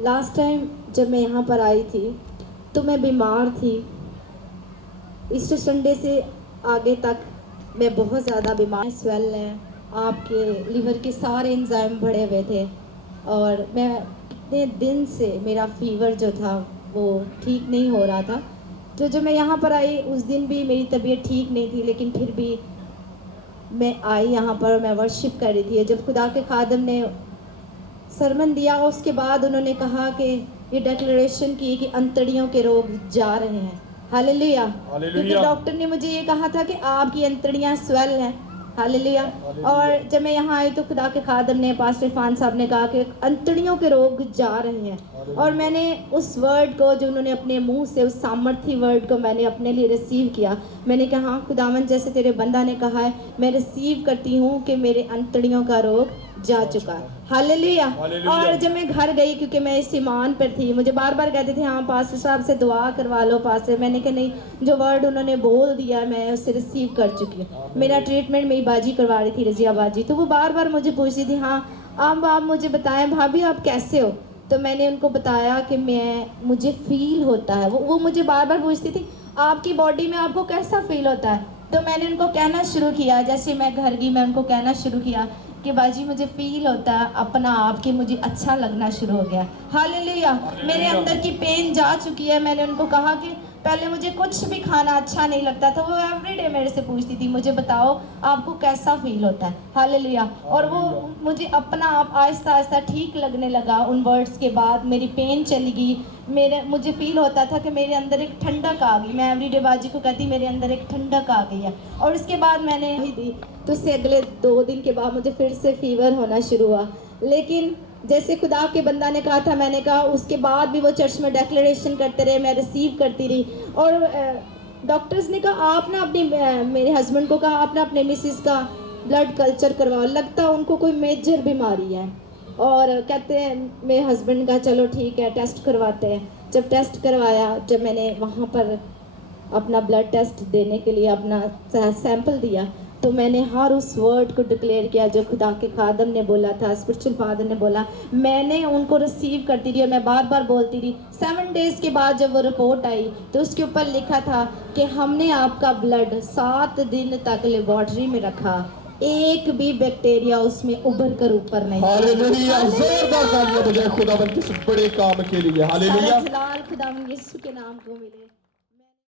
Last time जब मैं यहाँ पर आई थी तो मैं बीमार थी। ईस्टर संडे से आगे तक मैं बहुत ज़्यादा बीमार, स्वेल है, आपके लीवर के सारे एंजाइम बढ़े हुए थे और मैं इतने दिन से मेरा फीवर जो था वो ठीक नहीं हो रहा था। तो जब मैं यहाँ पर आई उस दिन भी मेरी तबीयत ठीक नहीं थी, लेकिन फिर भी मैं आई यहाँ पर, मैं वर्शिप कर रही थी। जब खुदा के खादम ने सरमन दिया उसके बाद उन्होंने कहा कि ये डिक्लेरेशन की कि अंतड़ियों के रोग जा रहे हैं। हालेलुया। क्योंकि डॉक्टर ने मुझे ये कहा था कि आपकी अंतड़ियां स्वेल हैं। हालेलुया। और जब मैं यहाँ आई तो खुदा के खादम ने, पास्टर इरफान साहब ने कहा कि अंतड़ियों के रोग जा रहे हैं। और मैंने उस वर्ड को, जो उन्होंने अपने मुंह से, उस सामर्थी वर्ड को मैंने अपने लिए रिसीव किया। मैंने कहा हाँ खुदावन, जैसे तेरे बंदा ने कहा है, मैं रिसीव करती हूँ कि मेरे अंतड़ियों का रोग जा चुका है। हालेलुया। और जब मैं घर गई, क्योंकि मैं इस ईमान पर थी, मुझे बार बार कहते थे हाँ पास्टर साहब से दुआ करवा लो पास्टर। मैंने कहा नहीं, जो वर्ड उन्होंने बोल दिया मैं उससे रिसीव कर चुकी हूँ। मेरा ट्रीटमेंट मेरी बाजी करवा रही थी, रजिया बाजी, तो वो बार बार मुझे पूछती थी हाँ अब आप मुझे बताएं भाभी आप कैसे हो। तो मैंने उनको बताया कि मुझे फील होता है। वो मुझे बार बार पूछती थी आपकी बॉडी में आपको कैसा फील होता है। तो मैंने उनको कहना शुरू किया, जैसे मैं घर गई मैं उनको कहना शुरू किया कि बाजी मुझे फील होता है अपना आप कि मुझे अच्छा लगना शुरू हो गया। हालेलुया। मेरे अंदर की पेन जा चुकी है। मैंने उनको कहा कि पहले मुझे कुछ भी खाना अच्छा नहीं लगता था। वो एवरीडे मेरे से पूछती थी मुझे बताओ आपको कैसा फील होता है। हालेलुया। और वो मुझे अपना आप आहिस्ता आहिस्ता ठीक लगने लगा। उन वर्ड्स के बाद मेरी पेन चली गई। मुझे फील होता था कि मेरे अंदर एक ठंडक आ गई। मैं एवरीडे बाजी को कहती मेरे अंदर एक ठंडक आ गई है। और उसके बाद मैंने ही दी तो उससे अगले 2 दिन के बाद मुझे फिर से फीवर होना शुरू हुआ। लेकिन जैसे खुदा के बंदा ने कहा था, मैंने कहा, उसके बाद भी वो चर्च में डिक्लेरेशन करते रहे, मैं रिसीव करती रही। और डॉक्टर्स ने कहा आप ना अपनी, मेरे हस्बैंड को कहा आप ना अपने मिसिस का ब्लड कल्चर करवाओ, लगता है उनको कोई मेजर बीमारी है। और कहते हैं मेरे हस्बैंड का चलो ठीक है टेस्ट करवाते हैं। जब टेस्ट करवाया, जब मैंने वहाँ पर अपना ब्लड टेस्ट देने के लिए अपना सैंपल दिया, तो मैंने हर उस वर्ड को डिक्लेयर किया जो खुदा के खादम ने बोला था, स्पिरिचुअल फादर ने बोला। मैंने उनको रिसीव करती रही और मैं बार बार बोलती रही। 7 डेज़ के बाद जब वो रिपोर्ट आई तो उसके ऊपर लिखा था कि हमने आपका ब्लड 7 दिन तक लेबॉर्ट्री में रखा, एक भी बैक्टीरिया उसमें उभर कर ऊपर नहीं। हालेलुया। जोरदार तालियां बजाएं खुदावंद के इस बड़े काम के लिए। हालेलुया। जलाल खुदावंद यीशु के नाम को मिले।